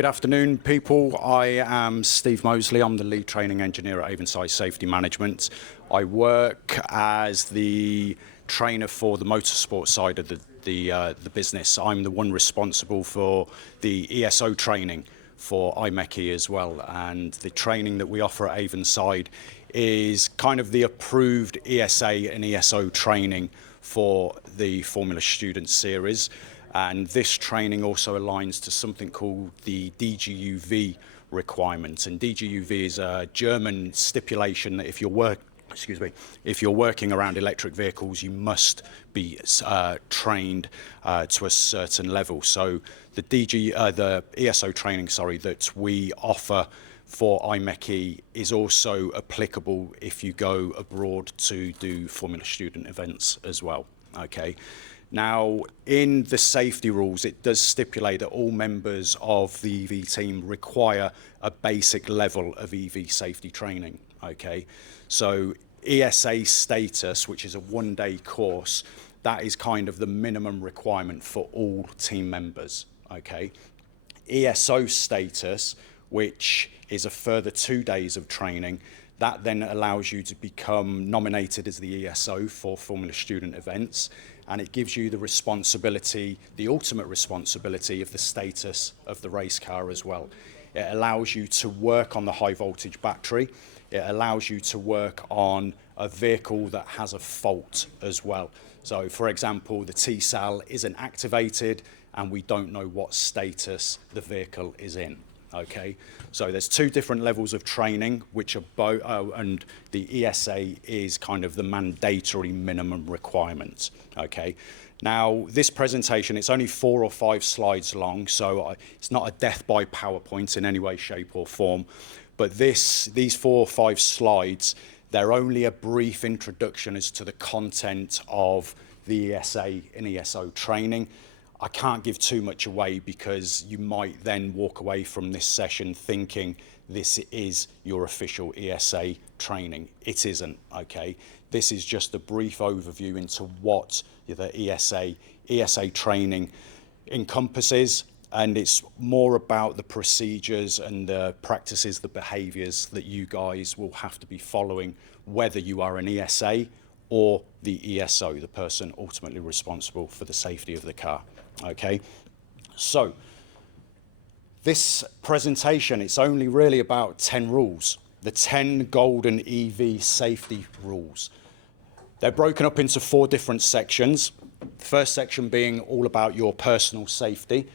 Good afternoon, people. I am Steve Mosley. I'm the lead training engineer at Avonside Safety Management. I work as the trainer for the motorsport side of the business. I'm the one responsible for the ESO training for IMECI as well, and the training that we offer at Avonside is kind of the approved ESA and ESO training for the Formula Student Series. And this training also aligns to something called the DGUV requirement. And DGUV is a German stipulation that if you're working around electric vehicles, you must be trained to a certain level. So the ESO training, that we offer for IMECI is also applicable if you go abroad to do Formula Student events as well. Okay. Now, in the safety rules, it does stipulate that all members of the EV team require a basic level of EV safety training, okay? So ESA status, which is a one-day course, that is kind of the minimum requirement for all team members, okay? ESO status, which is a further 2 days of training, that then allows you to become nominated as the ESO for Formula Student events, and it gives you the responsibility, the ultimate responsibility of the status of the race car as well. It allows you to work on the high voltage battery. It allows you to work on a vehicle that has a fault as well. So for example, the T-cell isn't activated and we don't know what status the vehicle is in. Okay, so there's two different levels of training, which are both, and the ESA is kind of the mandatory minimum requirement. Okay, now this presentation, it's only 4 or 5 slides long, so it's not a death by PowerPoint in any way, shape or form, but these 4 or 5 slides, they're only a brief introduction as to the content of the ESA and ESO training. I can't give too much away because you might then walk away from this session thinking this is your official ESA training. It isn't, okay? This is just a brief overview into what the ESA training encompasses, and it's more about the procedures and the practices, the behaviors that you guys will have to be following, whether you are an ESA or the ESO, the person ultimately responsible for the safety of the car. Okay, so this presentation, it's only really about 10 rules, the 10 golden EV safety rules. They're broken up into 4 different sections. The first section being all about your personal safety.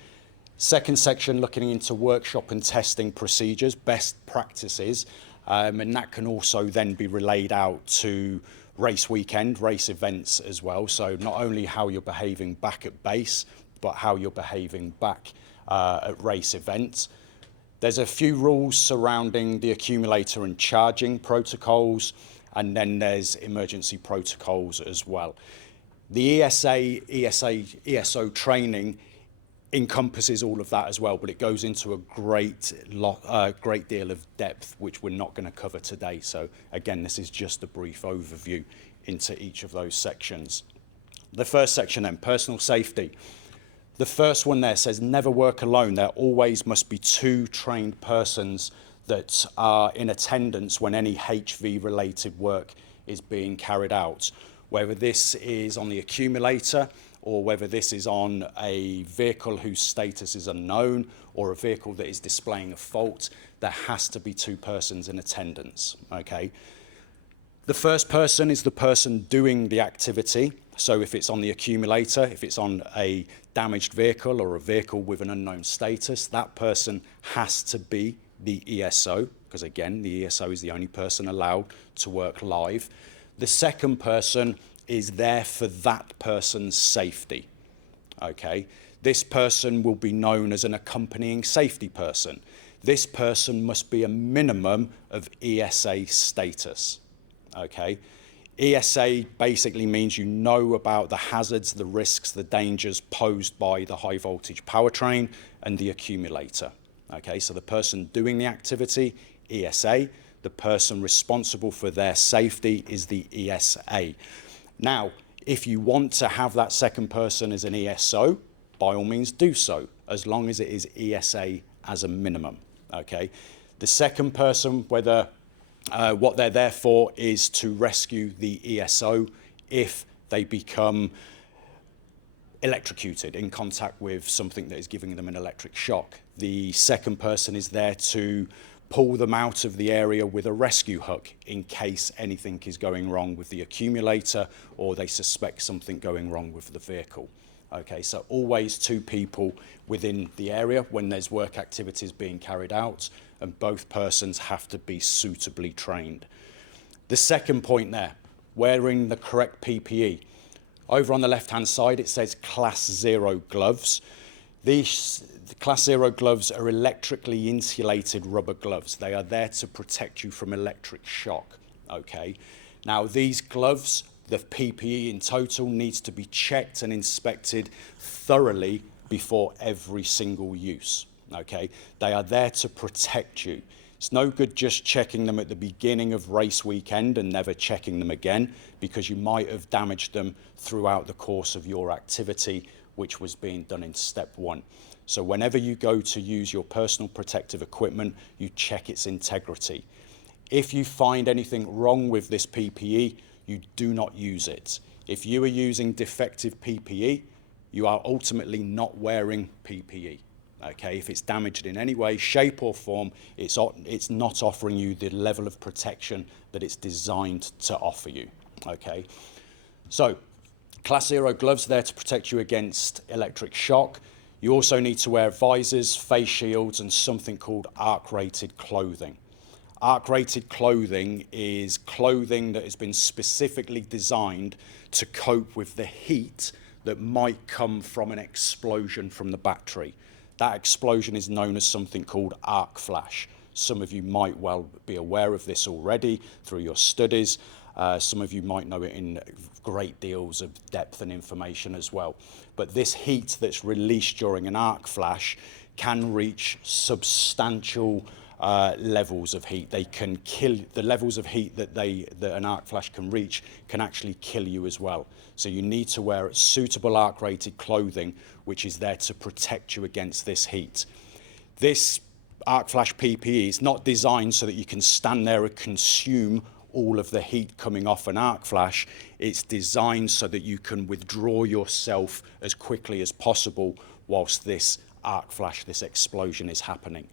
Second section looking into workshop and testing procedures, best practices, and that can also then be relayed out to race weekend, race events as well. So not only how you're behaving back at base, but how you're behaving back at race events. There's a few rules surrounding the accumulator and charging protocols, and then there's emergency protocols as well. The ESO training encompasses all of that as well, but it goes into a great deal of depth, which we're not going to cover today. So again, this is just a brief overview into each of those sections. The first section then, personal safety. The first one there says never work alone. There always must be 2 trained persons that are in attendance when any HV related work is being carried out. Whether this is on the accumulator or whether this is on a vehicle whose status is unknown or a vehicle that is displaying a fault, there has to be 2 persons in attendance, okay? The first person is the person doing the activity. So if it's on the accumulator, if it's on a damaged vehicle or a vehicle with an unknown status, that person has to be the ESO, because again, the ESO is the only person allowed to work live. The second person is there for that person's safety, okay? This person will be known as an accompanying safety person. This person must be a minimum of ESA status, okay? ESA basically means you know about the hazards, the risks, the dangers posed by the high voltage powertrain and the accumulator. Okay, so the person doing the activity, ESA, the person responsible for their safety is the ESA. Now, if you want to have that second person as an ESO, by all means do so, as long as it is ESA as a minimum, okay? The second person, what they're there for is to rescue the ESO if they become electrocuted in contact with something that is giving them an electric shock. The second person is there to pull them out of the area with a rescue hook in case anything is going wrong with the accumulator or they suspect something going wrong with the vehicle. Okay, so always two people within the area when there's work activities being carried out, and both persons have to be suitably trained. The second point there, wearing the correct PPE. Over on the left-hand side, it says Class 0 gloves. These Class 0 gloves are electrically insulated rubber gloves. They are there to protect you from electric shock, okay? Now, these gloves, the PPE in total, needs to be checked and inspected thoroughly before every single use, okay? They are there to protect you. It's no good just checking them at the beginning of race weekend and never checking them again, because you might have damaged them throughout the course of your activity, which was being done in step one. So whenever you go to use your personal protective equipment, you check its integrity. If you find anything wrong with this PPE, you do not use it. If you are using defective PPE, you are ultimately not wearing PPE. Okay, if it's damaged in any way, shape or form, it's not offering you the level of protection that it's designed to offer you. Okay, so Class 0 gloves there to protect you against electric shock. You also need to wear visors, face shields, and something called arc-rated clothing. Arc-rated clothing is clothing that has been specifically designed to cope with the heat that might come from an explosion from the battery. That explosion is known as something called arc flash. Some of you might well be aware of this already through your studies. Some of you might know it in great deals of depth and information as well. But this heat that's released during an arc flash can reach substantial levels of heat. They can kill. The levels of heat that an arc flash can reach can actually kill you as well. So you need to wear suitable arc-rated clothing, which is there to protect you against this heat. This arc flash PPE is not designed so that you can stand there and consume all of the heat coming off an arc flash. It's designed so that you can withdraw yourself as quickly as possible whilst this arc flash, this explosion is happening.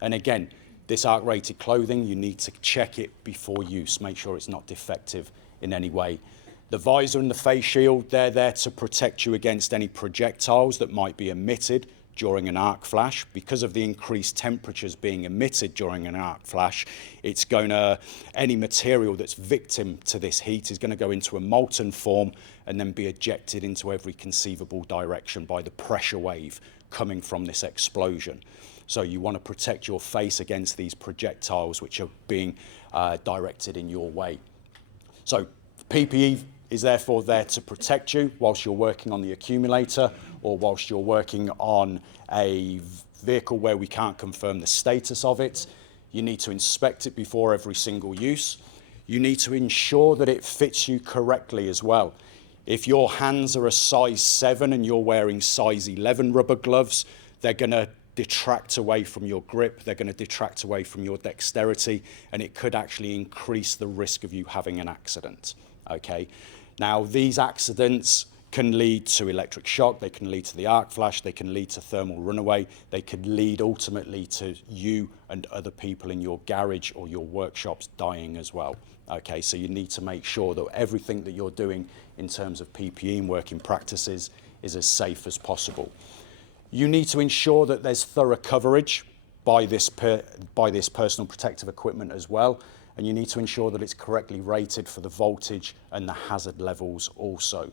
And again, this arc-rated clothing, you need to check it before use, make sure it's not defective in any way. The visor and the face shield, they're there to protect you against any projectiles that might be emitted during an arc flash. Because of the increased temperatures being emitted during an arc flash, any material that's victim to this heat is going to go into a molten form and then be ejected into every conceivable direction by the pressure wave coming from this explosion. So you want to protect your face against these projectiles which are being directed in your way. So PPE is therefore there to protect you whilst you're working on the accumulator or whilst you're working on a vehicle where we can't confirm the status of it. You need to inspect it before every single use. You need to ensure that it fits you correctly as well. If your hands are a size 7 and you're wearing size 11 rubber gloves, they're going to detract away from your grip, they're going to detract away from your dexterity, and it could actually increase the risk of you having an accident. Okay. Now, these accidents can lead to electric shock, they can lead to the arc flash, they can lead to thermal runaway, they could lead ultimately to you and other people in your garage or your workshops dying as well. Okay, so you need to make sure that everything that you're doing in terms of PPE and working practices is as safe as possible. You need to ensure that there's thorough coverage by this personal protective equipment as well, and you need to ensure that it's correctly rated for the voltage and the hazard levels also.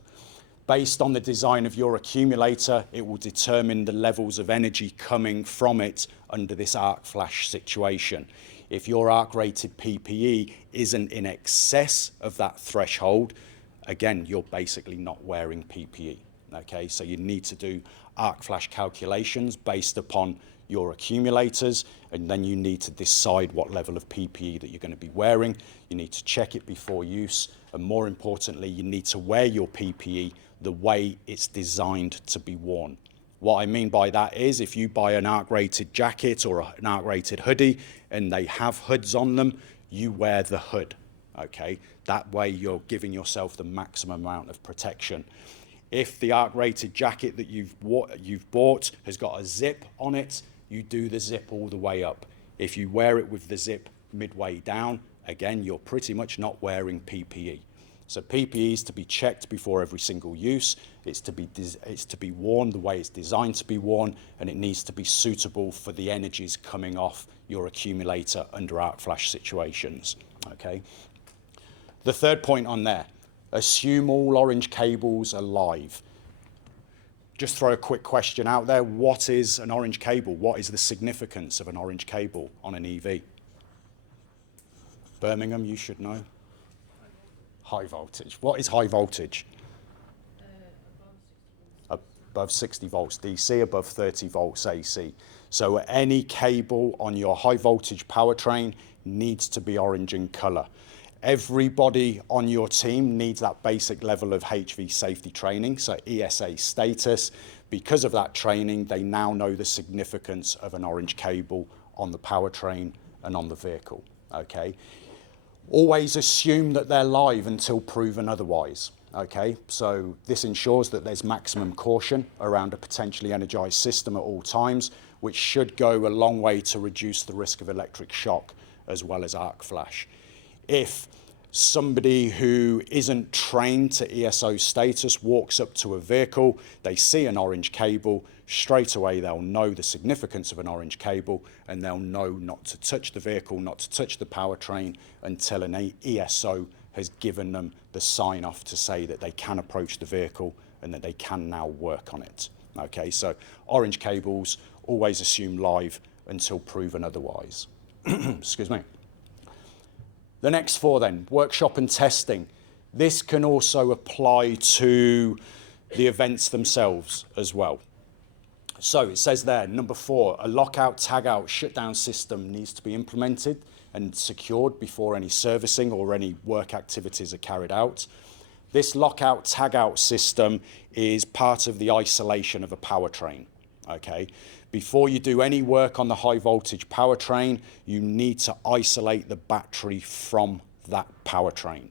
Based on the design of your accumulator, it will determine the levels of energy coming from it under this arc flash situation. If your arc-rated PPE isn't in excess of that threshold, again, you're basically not wearing PPE. Okay, so you need to do arc flash calculations based upon your accumulators, and then you need to decide what level of PPE that you're going to be wearing. You need to check it before use, and more importantly, you need to wear your PPE the way it's designed to be worn. What I mean by that is if you buy an arc-rated jacket or an arc-rated hoodie and they have hoods on them, you wear the hood, okay? That way you're giving yourself the maximum amount of protection. If the arc-rated jacket that you've bought has got a zip on it, you do the zip all the way up. If you wear it with the zip midway down, again, you're pretty much not wearing PPE. So PPE is to be checked before every single use. It's to be worn the way it's designed to be worn, and it needs to be suitable for the energies coming off your accumulator under arc flash situations, okay? The third point on there, assume all orange cables are live. Just throw a quick question out there. What is an orange cable? What is the significance of an orange cable on an EV? Birmingham, you should know. High voltage. What is high voltage? Above 60 volts DC, above 30 volts AC. So any cable on your high voltage powertrain needs to be orange in color. Everybody on your team needs that basic level of HV safety training, so ESA status. Because of that training, they now know the significance of an orange cable on the powertrain and on the vehicle, okay? Always assume that they're live until proven otherwise, okay? So this ensures that there's maximum caution around a potentially energized system at all times, which should go a long way to reduce the risk of electric shock as well as arc flash. If somebody who isn't trained to ESO status walks up to a vehicle, they see an orange cable, straight away they'll know the significance of an orange cable, and they'll know not to touch the vehicle, not to touch the powertrain until an ESO has given them the sign off to say that they can approach the vehicle and that they can now work on it. Okay, so orange cables, always assume live until proven otherwise. Excuse me. The next four then, workshop and testing. This can also apply to the events themselves as well. So it says there, number 4, a lockout, tagout, shutdown system needs to be implemented and secured before any servicing or any work activities are carried out. This lockout, tagout system is part of the isolation of a powertrain, okay? Before you do any work on the high voltage powertrain, you need to isolate the battery from that powertrain.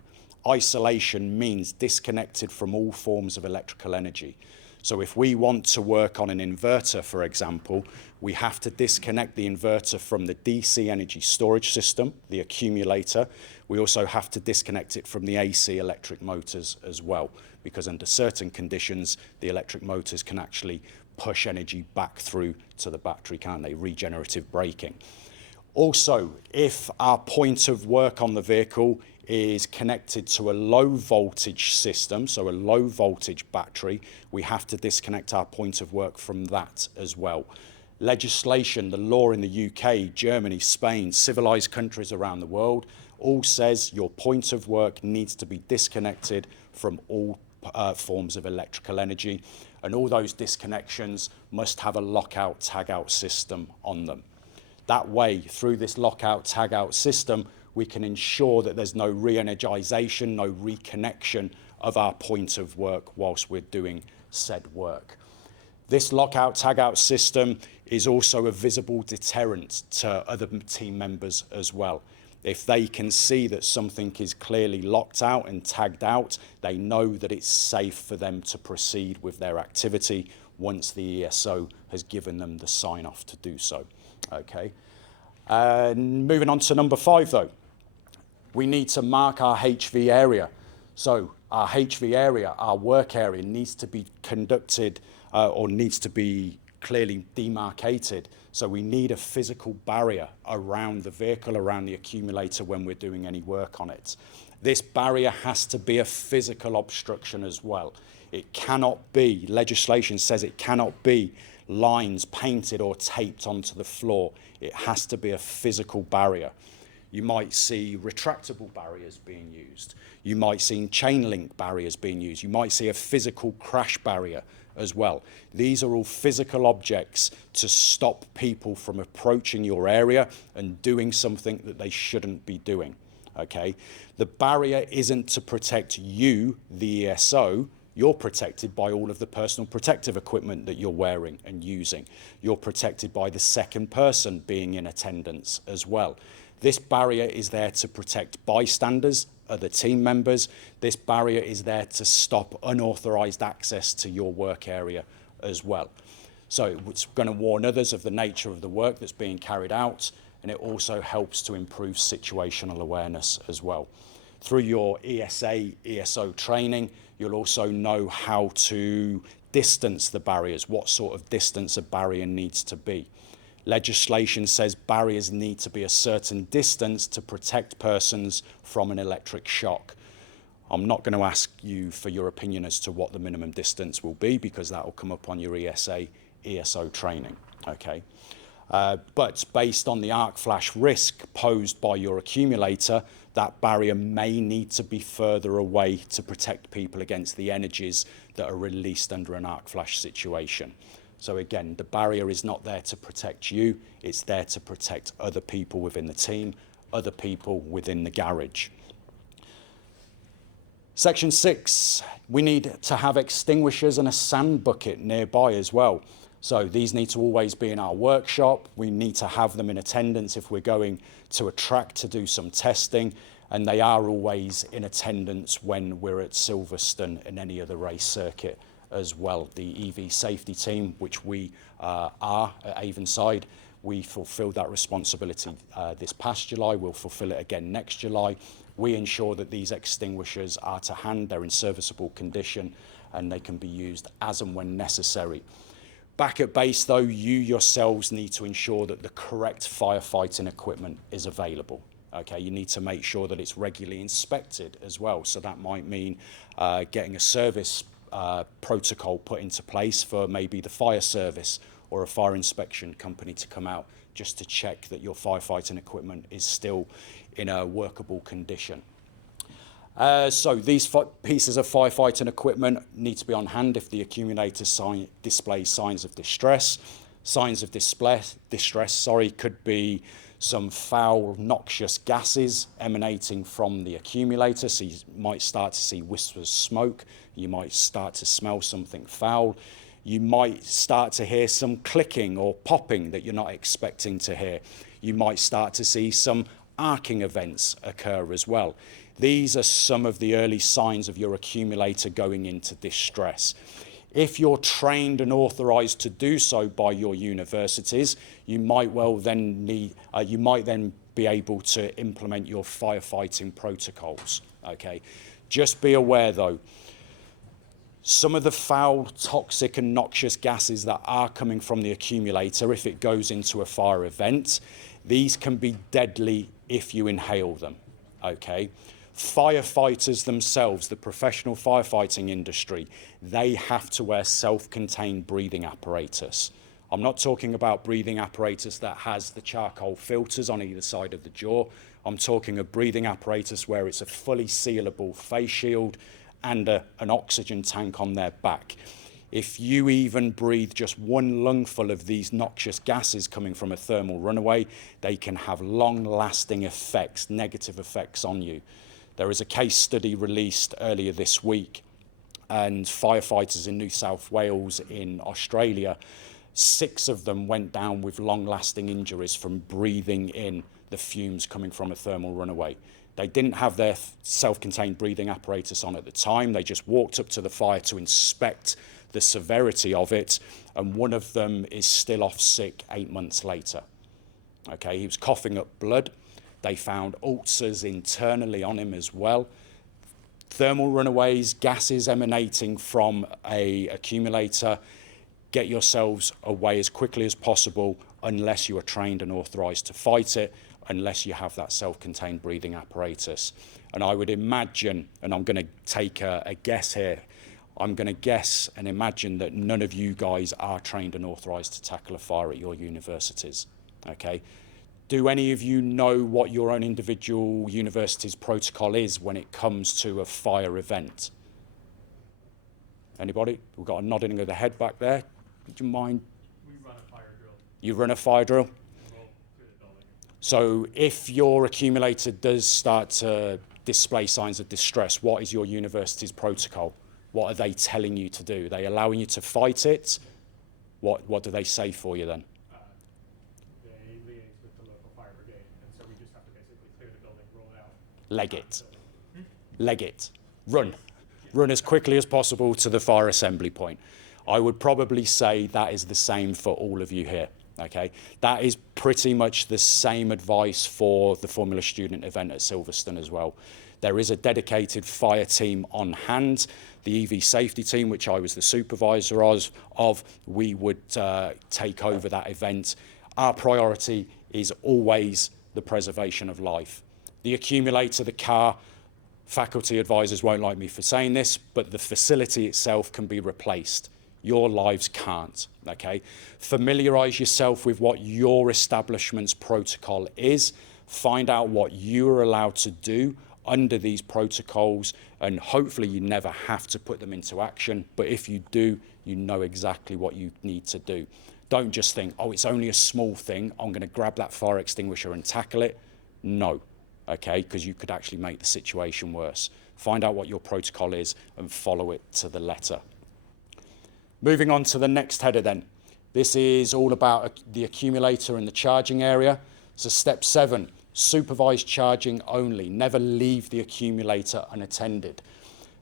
Isolation means disconnected from all forms of electrical energy. So if we want to work on an inverter, for example, we have to disconnect the inverter from the DC energy storage system, the accumulator. We also have to disconnect it from the AC electric motors as well, because under certain conditions, the electric motors can actually push energy back through to the battery, can't they? Regenerative braking. Also, if our point of work on the vehicle is connected to a low voltage system, so a low voltage battery, we have to disconnect our point of work from that as well. Legislation, the law in the UK, Germany, Spain, civilized countries around the world, all says your point of work needs to be disconnected from all forms of electrical energy, and all those disconnections must have a lockout tagout system on them. That way, through this lockout tagout system, we can ensure that there's no re-energization, no reconnection of our point of work whilst we're doing said work. This lockout tagout system is also a visible deterrent to other team members as well. If they can see that something is clearly locked out and tagged out, they know that it's safe for them to proceed with their activity once the ESO has given them the sign off to do so. Okay. Moving on to number 5 though. We need to mark our HV area. So our HV area, our work area, needs to be conducted or needs to be clearly demarcated. So we need a physical barrier around the vehicle, around the accumulator when we're doing any work on it. This barrier has to be a physical obstruction as well. It cannot be, legislation says it cannot be lines painted or taped onto the floor. It has to be a physical barrier. You might see retractable barriers being used. You might see chain link barriers being used. You might see a physical crash barrier as well. These are all physical objects to stop people from approaching your area and doing something that they shouldn't be doing, okay? The barrier isn't to protect you, the ESO, You're protected by all of the personal protective equipment that you're wearing and using. You're protected by the second person being in attendance as well. This barrier is there to protect bystanders, other team members. This barrier is there to stop unauthorized access to your work area as well. So it's going to warn others of the nature of the work that's being carried out, and it also helps to improve situational awareness as well. Through your ESA, ESO training, you'll also know how to distance the barriers, what sort of distance a barrier needs to be. Legislation says barriers need to be a certain distance to protect persons from an electric shock. I'm not going to ask you for your opinion as to what the minimum distance will be, because that will come up on your ESA, ESO training, okay? But based on the arc flash risk posed by your accumulator, that barrier may need to be further away to protect people against the energies that are released under an arc flash situation. So again, the barrier is not there to protect you, it's there to protect other people within the team, other people within the garage. Section 6, we need to have extinguishers and a sand bucket nearby as well. So these need to always be in our workshop. We need to have them in attendance if we're going to a track to do some testing, and they are always in attendance when we're at Silverstone and any other race circuit as well. The EV safety team, which we are at Avonside, we fulfilled that responsibility this past July. We'll fulfill it again next July. We ensure that these extinguishers are to hand, they're in serviceable condition, and they can be used as and when necessary. Back at base though, you yourselves need to ensure that the correct firefighting equipment is available. Okay, you need to make sure that it's regularly inspected as well. So that might mean getting a service protocol put into place for maybe the fire service or a fire inspection company to come out just to check that your firefighting equipment is still in a workable condition. So these pieces of firefighting equipment need to be on hand if the accumulator displays signs of distress. Signs of distress, could be some foul, noxious gases emanating from the accumulator. So you might start to see wisps of smoke. You might start to smell something foul. You might start to hear some clicking or popping that you're not expecting to hear. You might start to see some arcing events occur as well. These are some of the early signs of your accumulator going into distress. If you're trained and authorized to do so by your universities, you might then be able to implement your firefighting protocols. Okay, just be aware though, some of the foul, toxic and noxious gases that are coming from the accumulator, if it goes into a fire event, these can be deadly if you inhale them. Okay. Firefighters themselves, the professional firefighting industry, they have to wear self-contained breathing apparatus. I'm not talking about breathing apparatus that has the charcoal filters on either side of the jaw. I'm talking a breathing apparatus where it's a fully sealable face shield and an oxygen tank on their back. If you even breathe just one lungful of these noxious gases coming from a thermal runaway, they can have long-lasting effects, negative effects on you. There is a case study released earlier this week, and firefighters in New South Wales in Australia, 6 of them went down with long-lasting injuries from breathing in the fumes coming from a thermal runaway. They didn't have their self-contained breathing apparatus on at the time. They just walked up to the fire to inspect the severity of it, and one of them is still off sick 8 months later. Okay, he was coughing up blood. They found ulcers internally on him as well. Thermal runaways, gases emanating from an accumulator, get yourselves away as quickly as possible unless you are trained and authorized to fight it, unless you have that self-contained breathing apparatus. And I would imagine, and I'm going to take a guess here, I'm going to guess and imagine that none of you guys are trained and authorized to tackle a fire at your universities. Okay? Do any of you know what your own individual university's protocol is when it comes to a fire event? Anybody? We've got a nodding of the head back there. Would you mind? We run a fire drill. You run a fire drill? So if your accumulator does start to display signs of distress, what is your university's protocol? What are they telling you to do? Are they allowing you to fight it? What do they say for you then? They liaise with the local fire brigade, and so we just have to basically clear the building, roll it out. Leg it. Leg it. Run. Run as quickly as possible to the fire assembly point. I would probably say that is the same for all of you here. Okay, that is pretty much the same advice for the Formula Student event at Silverstone as well. There is a dedicated fire team on hand. The EV safety team, which I was the supervisor of, we would take over that event. Our priority is always the preservation of life. The accumulator, the car, faculty advisors won't like me for saying this, but the facility itself can be replaced. Your lives can't, okay? Familiarise yourself with what your establishment's protocol is. Find out what you are allowed to do under these protocols, and hopefully you never have to put them into action. But if you do, you know exactly what you need to do. Don't just think, oh, it's only a small thing, I'm going to grab that fire extinguisher and tackle it. No, okay, because you could actually make the situation worse. Find out what your protocol is and follow it to the letter. Moving on to the next header then. This is all about the accumulator and the charging area. So step 7, supervised charging only. Never leave the accumulator unattended.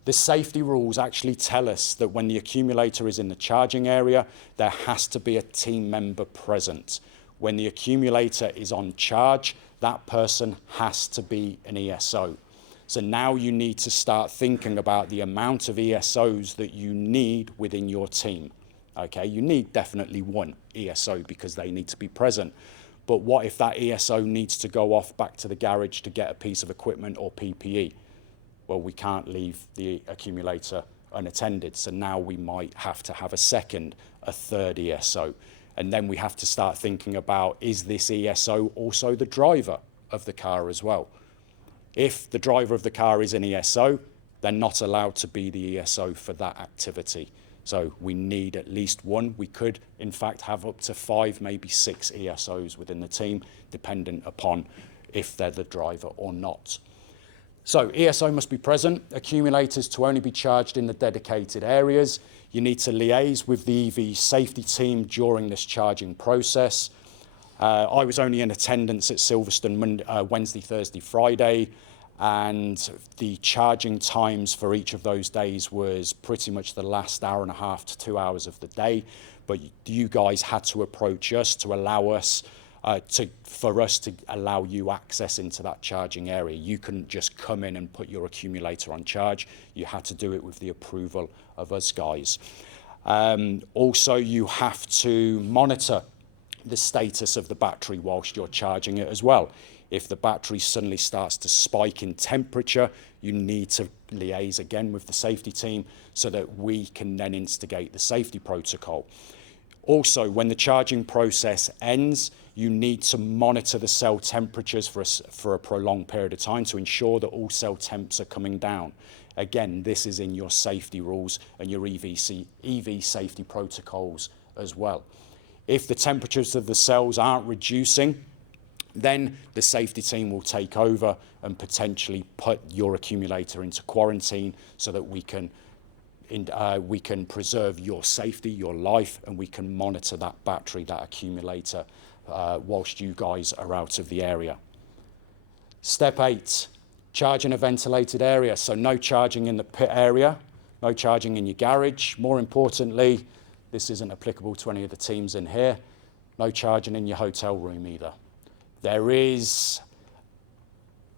The safety rules actually tell us that when the accumulator is in the charging area, there has to be a team member present. When the accumulator is on charge, that person has to be an ESO. So now you need to start thinking about the amount of ESOs that you need within your team. Okay, you need definitely one ESO because they need to be present. But what if that ESO needs to go off back to the garage to get a piece of equipment or PPE? Well, we can't leave the accumulator unattended. So now we might have to have a second, a third ESO. And then we have to start thinking about, is this ESO also the driver of the car as well? If the driver of the car is an ESO, they're not allowed to be the ESO for that activity. So we need at least one. We could, in fact, have up to 5, maybe 6 ESOs within the team, dependent upon if they're the driver or not. So ESO must be present. Accumulators to only be charged in the dedicated areas. You need to liaise with the EV safety team during this charging process. I was only in attendance at Silverstone Wednesday, Thursday, Friday, and the charging times for each of those days was pretty much the last hour and a half to 2 hours of the day. But you guys had to approach us to allow us for us to allow you access into that charging area. You couldn't just come in and put your accumulator on charge. You had to do it with the approval of us guys. Also, you have to monitor the status of the battery whilst you're charging it as well. If the battery suddenly starts to spike in temperature, you need to liaise again with the safety team so that we can then instigate the safety protocol. Also, when the charging process ends, you need to monitor the cell temperatures for a prolonged period of time to ensure that all cell temps are coming down. Again, this is in your safety rules and your EV safety protocols as well. If the temperatures of the cells aren't reducing, then the safety team will take over and potentially put your accumulator into quarantine so that we can preserve your safety, your life, and we can monitor that battery, that accumulator, whilst you guys are out of the area. Step 8, charge in a ventilated area. So no charging in the pit area, no charging in your garage. More importantly, this isn't applicable to any of the teams in here, no charging in your hotel room either. There is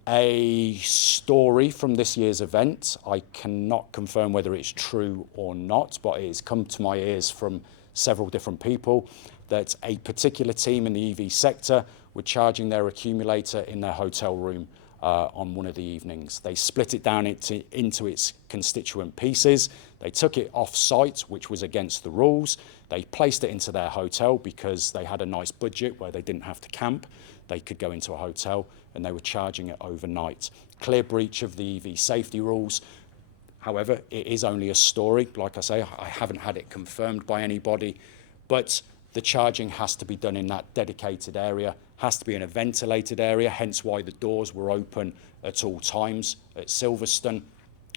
a story from this year's event. I cannot confirm whether it's true or not, but it has come to my ears from several different people that a particular team in the EV sector were charging their accumulator in their hotel room on one of the evenings. They split it down into its constituent pieces. They took it off site, which was against the rules. They placed it into their hotel because they had a nice budget where they didn't have to camp. They could go into a hotel and they were charging it overnight. Clear breach of the EV safety rules. However, it is only a story. Like I say, I haven't had it confirmed by anybody, but the charging has to be done in that dedicated area, has to be in a ventilated area, hence why the doors were open at all times at Silverstone.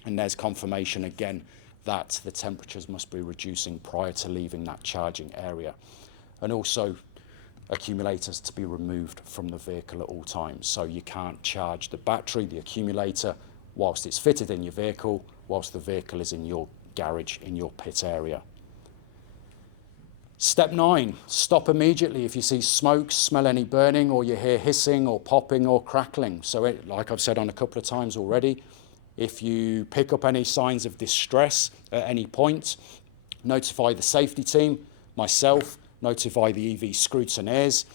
And there's confirmation again that the temperatures must be reducing prior to leaving that charging area. And also accumulators to be removed from the vehicle at all times. So you can't charge the battery, the accumulator, whilst it's fitted in your vehicle, whilst the vehicle is in your garage, in your pit area. Step 9, stop immediately if you see smoke, smell any burning, or you hear hissing or popping or crackling. So like I've said on a couple of times already, if you pick up any signs of distress at any point, notify the safety team, myself, notify the EV scrutineers.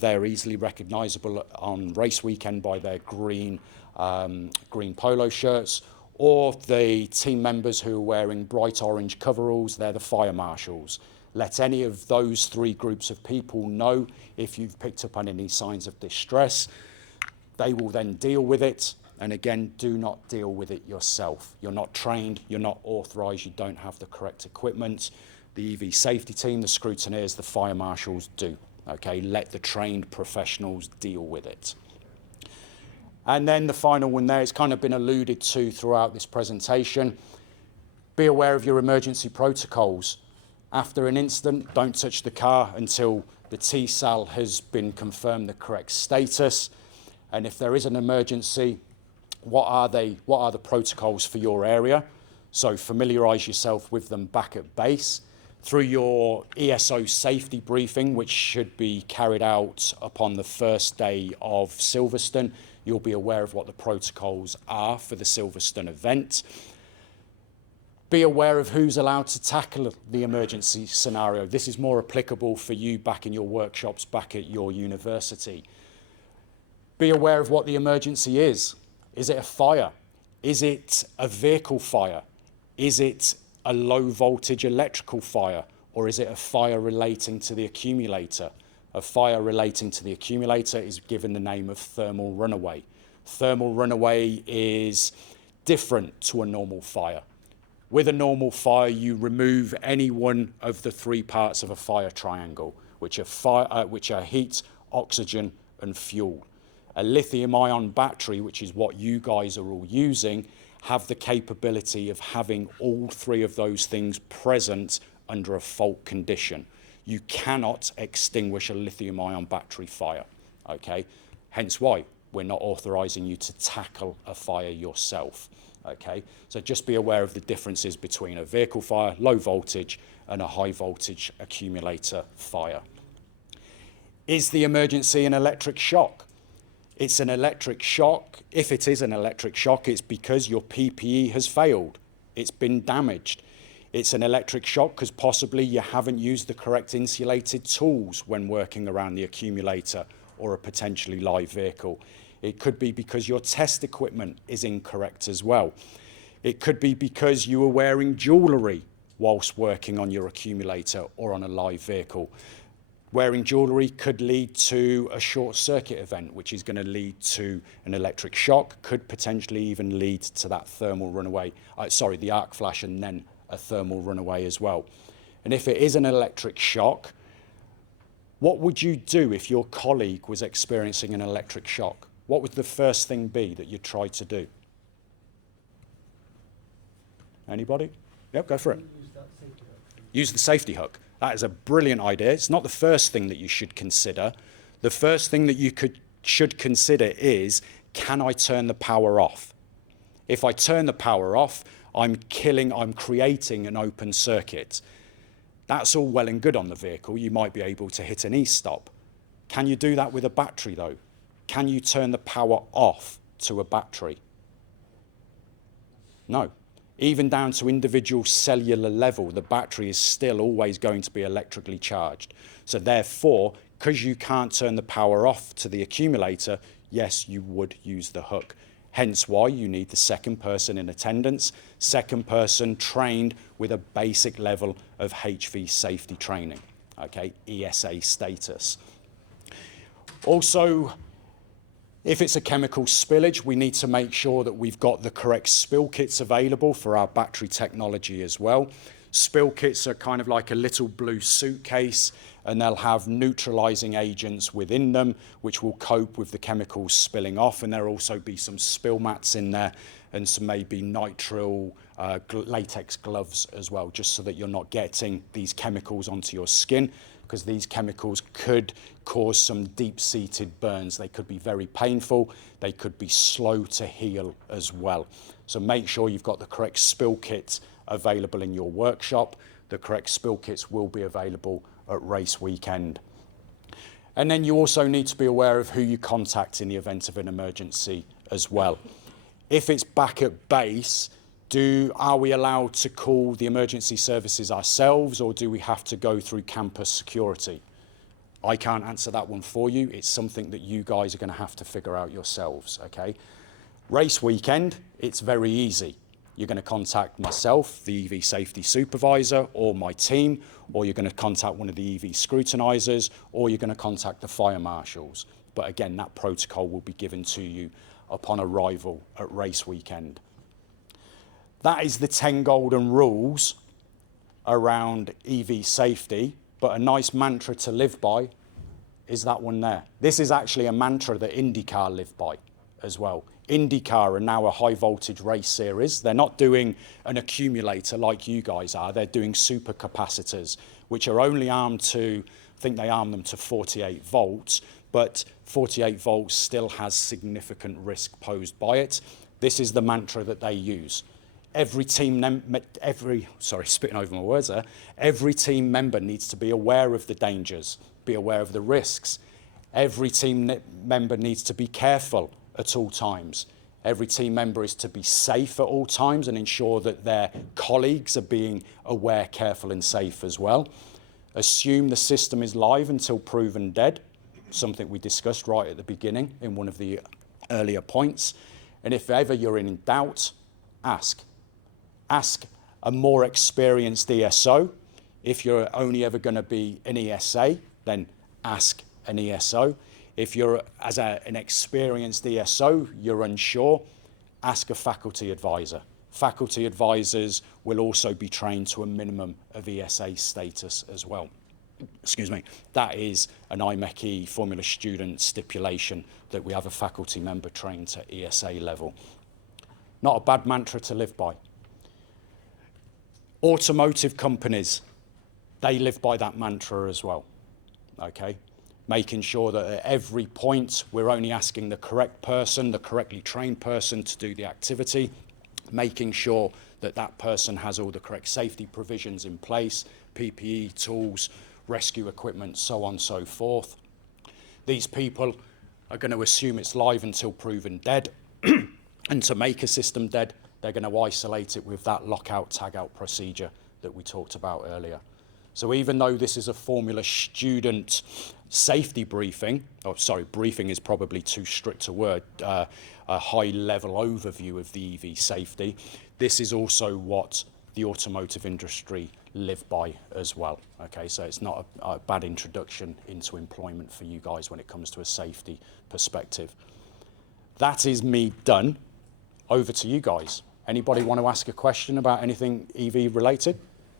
They're easily recognisable on race weekend by their green polo shirts, or the team members who are wearing bright orange coveralls, they're the fire marshals. Let any of those 3 groups of people know if you've picked up on any signs of distress. They will then deal with it. And again, do not deal with it yourself. You're not trained, you're not authorised, you don't have the correct equipment. The EV safety team, the scrutineers, the fire marshals do. Okay, let the trained professionals deal with it. And then the final one there, it's kind of been alluded to throughout this presentation. Be aware of your emergency protocols. After an incident, don't touch the car until the T-cell has been confirmed the correct status. And if there is an emergency, what are the protocols for your area? So familiarise yourself with them back at base. Through your ESO safety briefing, which should be carried out upon the first day of Silverstone, you'll be aware of what the protocols are for the Silverstone event. Be aware of who's allowed to tackle the emergency scenario. This is more applicable for you back in your workshops, back at your university. Be aware of what the emergency is. Is it a fire? Is it a vehicle fire? Is it a low voltage electrical fire? Or is it a fire relating to the accumulator? A fire relating to the accumulator is given the name of thermal runaway. Thermal runaway is different to a normal fire. With a normal fire, you remove any one of the 3 parts of a fire triangle, which are heat, oxygen, and fuel. A lithium-ion battery, which is what you guys are all using, have the capability of having all 3 of those things present under a fault condition. You cannot extinguish a lithium-ion battery fire, okay? Hence why we're not authorising you to tackle a fire yourself. Okay, so just be aware of the differences between a vehicle fire, low voltage, and a high voltage accumulator fire. Is the emergency an electric shock? It's an electric shock. If it is an electric shock, it's because your PPE has failed. It's been damaged. It's an electric shock because possibly you haven't used the correct insulated tools when working around the accumulator or a potentially live vehicle. It could be because your test equipment is incorrect as well. It could be because you were wearing jewellery whilst working on your accumulator or on a live vehicle. Wearing jewellery could lead to a short circuit event, which is going to lead to an electric shock, could potentially even lead to that thermal runaway, the arc flash, and then a thermal runaway as well. And if it is an electric shock, what would you do if your colleague was experiencing an electric shock? What would the first thing be that you'd try to do? Anybody? Yep, go for it. Use the safety hook. That is a brilliant idea. It's not the first thing that you should consider. The first thing that you should consider is, can I turn the power off? If I turn the power off, I'm creating an open circuit. That's all well and good on the vehicle. You might be able to hit an e-stop. Can you do that with a battery though? Can you turn the power off to a battery? No. Even down to individual cellular level, the battery is still always going to be electrically charged. So therefore, because you can't turn the power off to the accumulator, yes, you would use the hook. Hence why you need the second person in attendance, second person trained with a basic level of HV safety training, okay, ESA status. Also, if it's a chemical spillage, we need to make sure that we've got the correct spill kits available for our battery technology as well. Spill kits are kind of like a little blue suitcase, and they'll have neutralizing agents within them, which will cope with the chemicals spilling off. And there'll also be some spill mats in there and some maybe nitrile latex gloves as well, just so that you're not getting these chemicals onto your skin, because these chemicals could cause some deep-seated burns. They could be very painful. They could be slow to heal as well. So make sure you've got the correct spill kit available in your workshop. The correct spill kits will be available at race weekend. And then you also need to be aware of who you contact in the event of an emergency as well. If it's back at base, are we allowed to call the emergency services ourselves, or do we have to go through campus security? I can't answer that one for you. It's something that you guys are going to have to figure out yourselves, okay? Race weekend, it's very easy. You're going to contact myself, the EV safety supervisor, or my team, or you're going to contact one of the EV scrutinizers, or you're going to contact the fire marshals. But again, that protocol will be given to you upon arrival at race weekend. That is the 10 golden rules around EV safety, but a nice mantra to live by is that one there. This is actually a mantra that IndyCar live by as well. IndyCar are now a high voltage race series. They're not doing an accumulator like you guys are. They're doing super capacitors, which are only armed to, I think they arm them to 48 volts, but 48 volts still has significant risk posed by it. This is the mantra that they use. Every team member needs to be aware of the dangers, be aware of the risks. Every team member needs to be careful at all times. Every team member is to be safe at all times and ensure that their colleagues are being aware, careful and safe as well. Assume the system is live until proven dead, something we discussed right at the beginning in one of the earlier points. And if ever you're in doubt, ask. Ask a more experienced ESO. If you're only ever going to be an ESA, then ask an ESO. If you're, as an experienced ESO, you're unsure, ask a faculty advisor. Faculty advisors will also be trained to a minimum of ESA status as well. Excuse me. That is an IMECE Formula student stipulation that we have a faculty member trained to ESA level. Not a bad mantra to live by. Automotive companies, they live by that mantra as well, okay? Making sure that at every point we're only asking the correct person, the correctly trained person to do the activity, making sure that that person has all the correct safety provisions in place, PPE, tools, rescue equipment, so on and so forth. These people are going to assume it's live until proven dead, and to make a system dead, they're going to isolate it with that lockout, tagout procedure that we talked about earlier. So even though this is a Formula student safety briefing, briefing is probably too strict a word, a high-level overview of the EV safety, this is also what the automotive industry live by as well. Okay, so it's not a bad introduction into employment for you guys when it comes to a safety perspective. That is me done. Over to you guys. Anybody want to ask a question about anything EV related?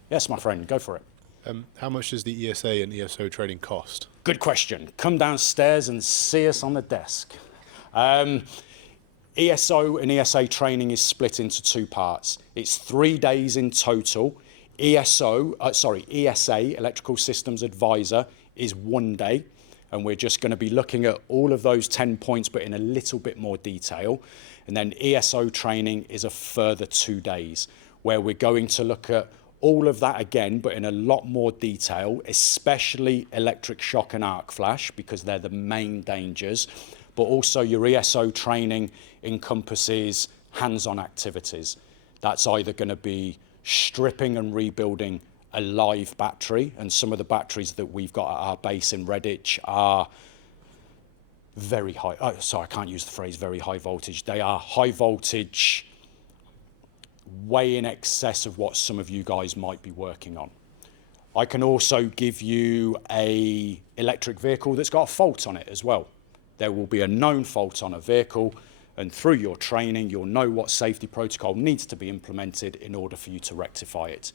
Yes, my friend, go for it. How much does the ESA and ESO training cost? Good question. Come downstairs and see us on the desk. ESO and ESA training is split into two parts. It's 3 days in total. ESA, Electrical Systems Advisor, is 1 day. And we're just going to be looking at all of those 10 points, but in a little bit more detail. And then ESO training is a further 2 days, where we're going to look at all of that again, but in a lot more detail, especially electric shock and arc flash, because they're the main dangers. But also your ESO training encompasses hands-on activities. That's either going to be stripping and rebuilding a live battery, and some of the batteries that we've got at our base in Redditch are very high, I can't use the phrase very high voltage. They are high voltage, way in excess of what some of you guys might be working on. I can also give you a electric vehicle that's got a fault on it as well. There will be a known fault on a vehicle, and through your training, you'll know what safety protocol needs to be implemented in order for you to rectify it.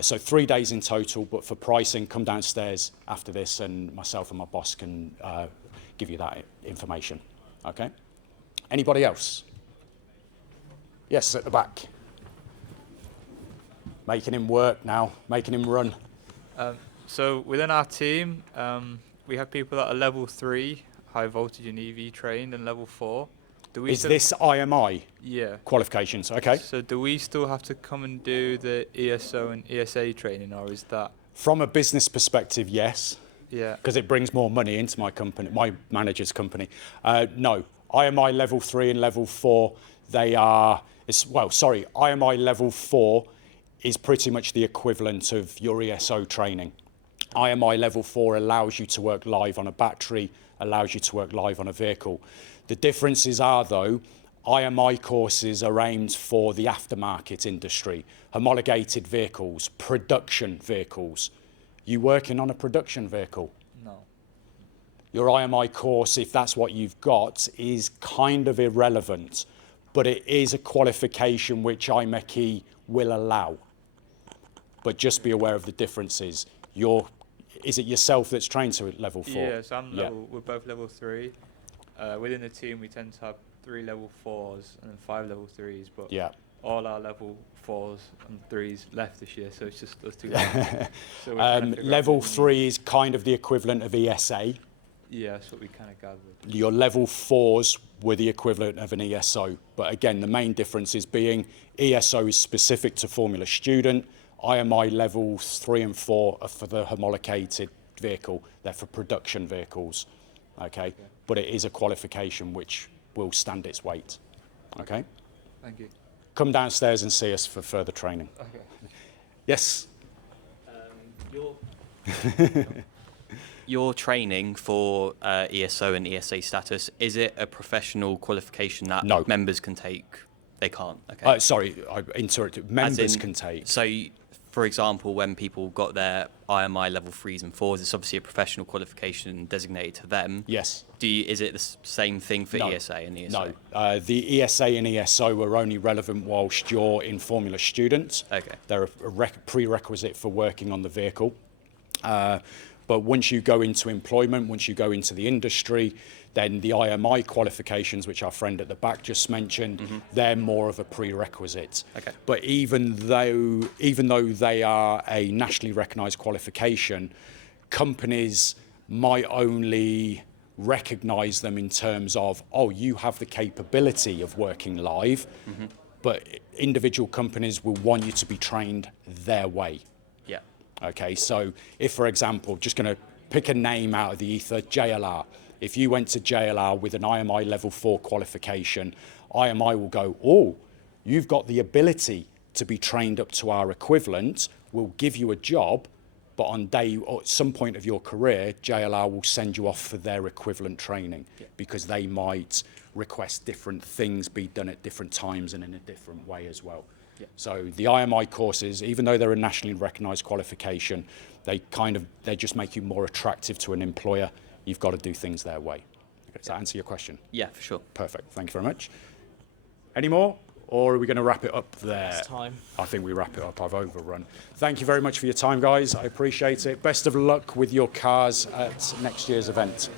So 3 days in total, but for pricing, come downstairs after this and myself and my boss can give you that information, okay? Anybody else? Yes, at the back. Making him work now, making him run. So within our team, we have people that are level 3, high voltage and EV trained, and level 4. Is this IMI Yeah. qualifications? Okay. So do we still have to come and do the ESO and ESA training, or is that? From a business perspective, yes, Yeah. because it brings more money into my company, my manager's company. No, IMI level 3 and level 4, IMI level 4 is pretty much the equivalent of your ESO training. IMI level 4 allows you to work live on a battery, allows you to work live on a vehicle. The differences are, though, IMI courses are aimed for the aftermarket industry, homologated vehicles, production vehicles. You working on a production vehicle? No. Your IMI course, if that's what you've got, is kind of irrelevant, but it is a qualification which IMECI will allow. But just be aware of the differences. Is it yourself that's trained to level 4? Yes, we're both level 3. Within the team, we tend to have 3 level 4s and then 5 level 3s, but Yeah. all our level 4s and 3s left this year, so it's just us two. So we're trying to figure out Level what we 3 is kind of the equivalent of ESA. need. Yeah, that's what we kind of gathered. Your level 4s were the equivalent of an ESO. But again, the main difference is being ESO is specific to Formula Student. IMI level 3 and 4 are for the homologated vehicle. They're for production vehicles. Okay? But it is a qualification which will stand its weight. Okay? Thank you. Come downstairs and see us for further training. Okay. Yes? Your training for ESO and ESA status, is it a professional qualification that No. members can take? They can't. Okay. Sorry, I interrupted. Members can take. So, for example, when people got their IMI level 3s and 4s, it's obviously a professional qualification designated to them. Yes. Is it the same thing for No. ESA and ESO? No, the ESA and ESO are only relevant whilst you're in Formula Student. Okay. They're a prerequisite for working on the vehicle. But once you go into employment, once you go into the industry, then the IMI qualifications, which our friend at the back just mentioned, they're more of a prerequisite. Okay. But even though they are a nationally recognised qualification, companies might only recognise them in terms of, oh, you have the capability of working live, but individual companies will want you to be trained their way. Yeah. Okay, so if, for example, just going to pick a name out of the ether, JLR. If you went to JLR with an IMI level 4 qualification, IMI will go, oh, you've got the ability to be trained up to our equivalent. We'll give you a job, but on day or at some point of your career, JLR will send you off for their equivalent training because they might request different things be done at different times and in a different way as well. Yeah. So the IMI courses, even though they're a nationally recognised qualification, they just make you more attractive to an employer. You've got to do things their way. Okay, does that answer your question? Yeah, for sure. Perfect. Thank you very much. Any more? Or are we going to wrap it up there? It's time. I think we wrap it up. I've overrun. Thank you very much for your time, guys. I appreciate it. Best of luck with your cars at next year's event.